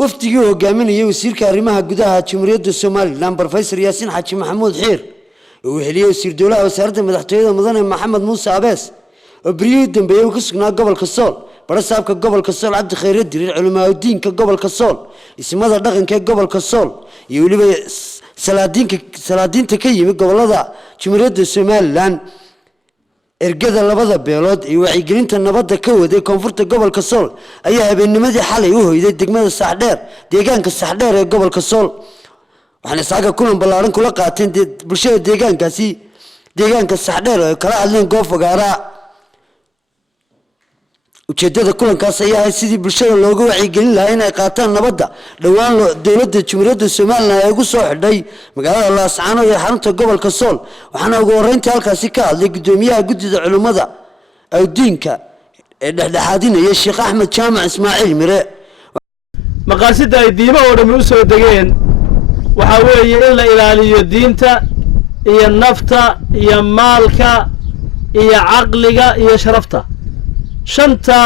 وفتي هوغامينaya wasiirka arrimaha gudaha Jamhuuriyadda Soomaaliland Professor Yaasiin Xaaji Maxamuud Xiir oo xiliyay wasiir dowladda wasaaradda madaxtooyada mudane Maxamed Muuse Abees oo bariyo dambeeyay ku sugnaa gobolka Sool barasaabka gobolka Sool Cabdi Khayr Dirir culimada diinka gobolka Sool ismada dhaqanka gobolka Sool iyo waliba salaadiinta ka yimid gobolada Jamhuuriyadda Soomaaliland ergada labada beelood iyo wacyigelinta nabadda ka waday koonfurta gobolka Sool ayaa habeennimadii xalay u hoyday degmada Saxdheer deegaanka Saxdheer ee gobolka Sool waxaana saaga kulan ballaaran kula qaateen bulshada deegaanka Saxdheer oo kala hadleen goob fagaara ujeedada kulankaas ayaa sidii bulshada looga wacyigelin lahaa inay qaataan nabadda dhawaan dawladda Jamhuuriyadda Soomaaliland ay ugu soo xidhay magaalada Laascaanood ee xarunta gobolka Sool waxaana ugu horeyntii halkaas ka hadlay gudoomiyaha guddiga culimada diinka ee dhexdhexaadinaya Sheekh Axmed Jaamac Ismaaciil Mire maqaasida ay diimaha oo dhan u soo dageen waxa weeye in la ilaaliyo diinta iyo nafta iyo maalka iyo aqliga iyo sharafta shanta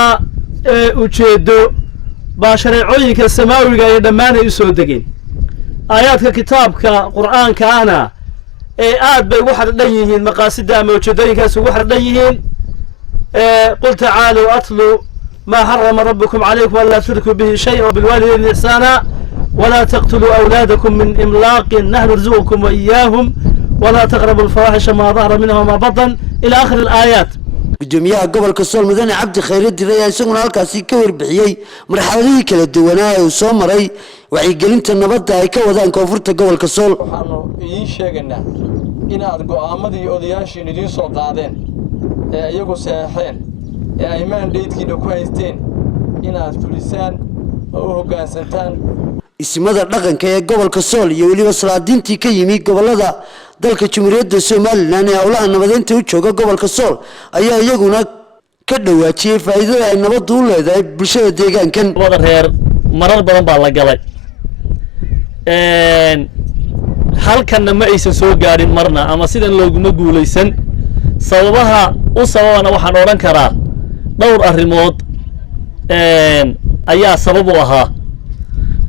ujeedo ba sharciyoyinka samaawiga ay dhammaan ay soo dageen aayaadka kitaabka quraanka ana ee aad bay ugu xardhan yihiin maqaasida ama ujeedooyinkaas ugu xardhan yihiin qul ta'aalu atlu ma harrama rabbukum alaykum alla tushriku bihi shay'an bil walidayni ihsana ولا تقتلوا أولادكم من إملاق نحن نرزقكم وإياهم ولا تقربوا الفواحش ما ظهر منها وما بطن إلى آخر الآيات gudoomiyaha gobolka Sool mudane Cabdi Khayr Dirir ayaa isaguna halkaas ka warbixiyay marxaladii kala duwanaa ee soo maray wacyigelinta nabadda ay ka wadaan koonfurta gobolka Sool waxaanu idin sheegaynaa in aad go'aamadii odayaashiin idin soo qaadeen ee iyagu saxeen ee ay mandate-kiina ku haysteen in aad fulisaan oo hoggaansantaan ismada dhaqanka ee gobolka Sool iyo waliba salaadiintii ka yimid gobolada dalka Jamhuuriyadda Soomaaliland ee howlaha nabadeynta u jooga gobolka Sool ayaa iyaguna ka dhawaajiyay faa'iidada ay nabaddu u leedahay bulshada deegaankan wada reer marar badan baa la galay halkan ma aysan soo gaarin marna ama sidan looguma guuleysan sababaha u sababana waxaan oran karaa dhowr arrimood ayaa sabab u ahaa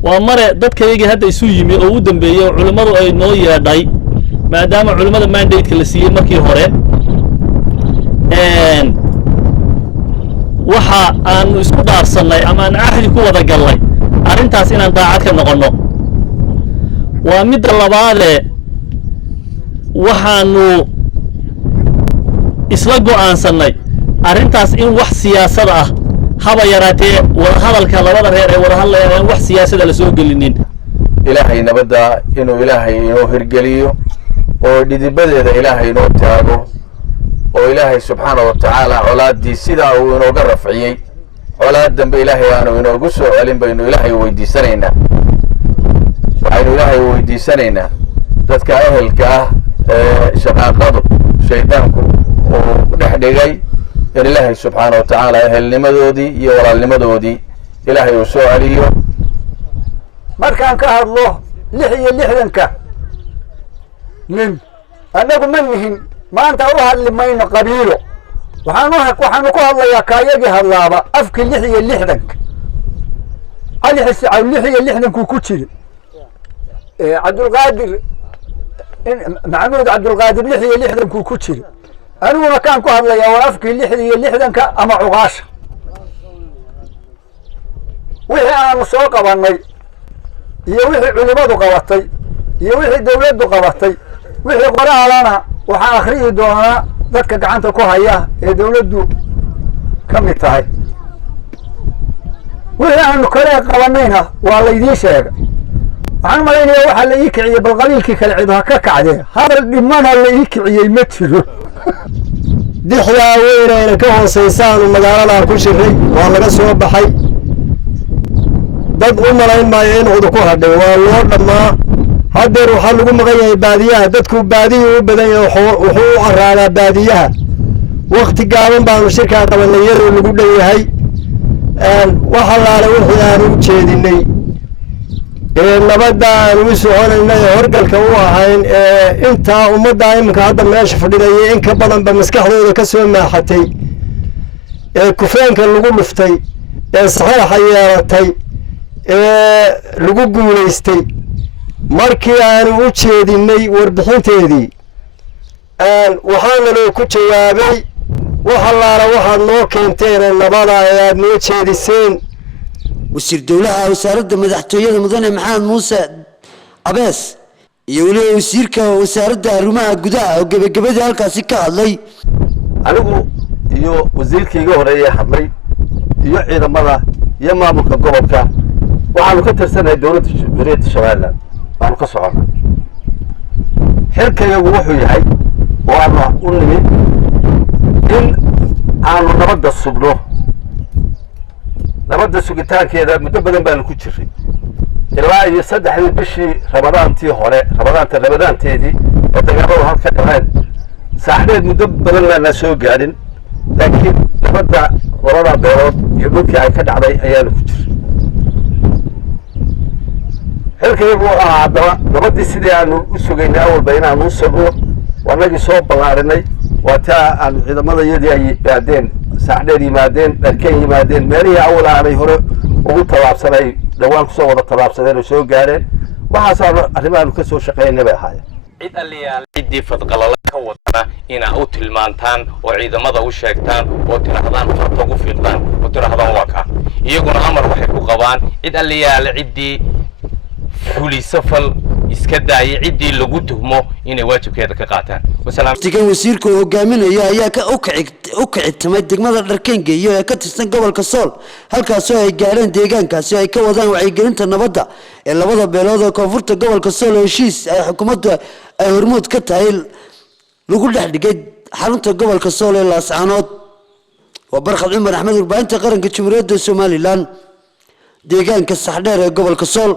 waa mare dadkayga hadda isu yimi oo u dambeeyay culimadu ay noo yeedhay maadaama culimada mandate-ka la siiyay markii hore waxa aan isku dhaarsanay ama aan ahli ku wada galnay arintaas inaan daacad ka noqono waa mid labaade waxaanu isla go'aansanay arintaas in wax siyaasad ah haba yaraatee wada hadalka labada reer ee wada hadlayaan wax siyaasada la soo gelinin ilaahay nabadda inuu ilaahay inoo hirgeliyo oo dhidibadeeda ilaahay inoo taago oo ilaahay subxaanahu wa ta'aala colaadii sida uu inooga rafciyay colaad dambe ilaahay aanu inoogu soo celin baynu ilaahay weydiisanaynaa waxaynu ilaahay weydiisanaynaa dadka ehelka ah ee shaqaaqadu shaydaanku uu dhex dhigay in ilaahay subxaanahu wa ta'aala ehelnimadoodii iyo walaalnimadoodii ilaahay uu soo celiyo markaan ka hadlo 66 nin anagu ma nihin maanta u hadli mayno qabiilo waxaanu ku hadlayaa kaayagii hadlaaba afki 66 ali xisaaw 66 ku jiri Cabdulqaadir Maxamuud Cabdulqaadir 66 ku jiri aniguna kaan ku hadlayaa waa afki 66 ama cuqaasha wixii aanu soo qabanay iyo wixii culimadu qabatay iyo wixii dawladdu qabatay wixii qoraalana waxaan akhriyi doonaa dadka gacanta ku haya ee dawladdu ka mid tahay wixii aanu kale qabanayna waa la idiin sheegay waxaan malaynayaa waxaa la ii kiciyey bal qabiilkii kale cid ha ka kacdee hadal dhimana la ii kiciyey ma jiro dixdaa weynayna ka hoosaysaanu magaalada ku shiray waa laga soo baxay dad u malayn maayo in uu ku hadhay waa loo dhamaa hadeer waxa lagu maqan yahay baadiyaha dadku baadiyo u badan yahay wuxuu u araadaa baadiyaha waqti gaaban baanu shirka qabanayada lagu dheeyahay waxa laale wixii aan u jeedinay nabadda aan u soconaynay horgalka u ahayn inta ummadda imka hadda meesha fadhiday in ka badan ba maskaxdooda ka soo maaxatay kufeenka lagu dhuftay saxaraha yeelatay lagu guulaystay markii aanu u jeedinay warbixinteedii waxaana loo ku jawaabay wax allaala waxaad noo keenteen nabada ee aad noo jeediseen. wasiir dowlaha wasaaradda madaxtooyada mudane maxamed muuse abees iyo weliba wasiirka wasaaradda arrimaha gudaha oo gabagabadii halkaasi ka hadlay. anigu iyo wasiirkii iga horeeyay hadlay iyo ciidamada iyo maamulka gobolka waxaanu ka tirsanahay dowladda jamhuuriyadda Soomaaliland waanu ka soconaa. xilkayagu wuxuu yahay oo aanu u nimid in aanu nabadda sugno. nabadda sugitaankeeda muddo badan baanu ku jiray ilaa iyo 3 bishii rabadaanteedii oo dagaaladu halka dhaceen saaxdeed muddo badan ma soo gaarin laakiin nabadda labada beelood iyo dhulkii ay ka dhacday ayaanu ku jiray. xilkaygu haddaba nabaddii sidii aanu u sugaynay awalba inaanu u sugno wanagii soo ballaarinay waa taa aanu ciidamadayadii ay yimaadeen saaxdheer yimaadeen dharkeen yimaadeen meelihii awal aanay hore ugu tallaabsanay dhawaan kusoo wada tallaabsadeen oo soo gaareen waxaasaanu arrimahaanu ka soo shaqeynay bay ahaayeen. cid aliyaal ciddii fadqalala ka wadana inaa u tilmaantaan oo ciidamada u sheegtaan oo tirahdaan farta ugu fiiqdaan oo tirahdaan waa kaa iyaguna amar waxay ku qabaan cid aliyaal ciddii fulisafal iska daayay ciddii lagu tuhmo inay waajibkeeda ka qaataan. wasiirkan wasiirka oo hogaaminaya ayaa u kicitamay degmada Dharkeengeeyo ee ka tirsan gobolka Sool halkaasoo ay gaareen deegaankaasi ay ka wadaan wacyigelinta nabadda ee labada beelood ee koonfurta gobolka Sool heshiis ay xukuumadda ay hormuud ka tahay lagu dhexdhigay xarunta gobolka Sool ee Laascaanood. waa Barkhad Cumar Axmed warbaahinta qaranka Jamhuuriyadda Soomaaliland deegaanka Saxdheer ee gobolka Sool.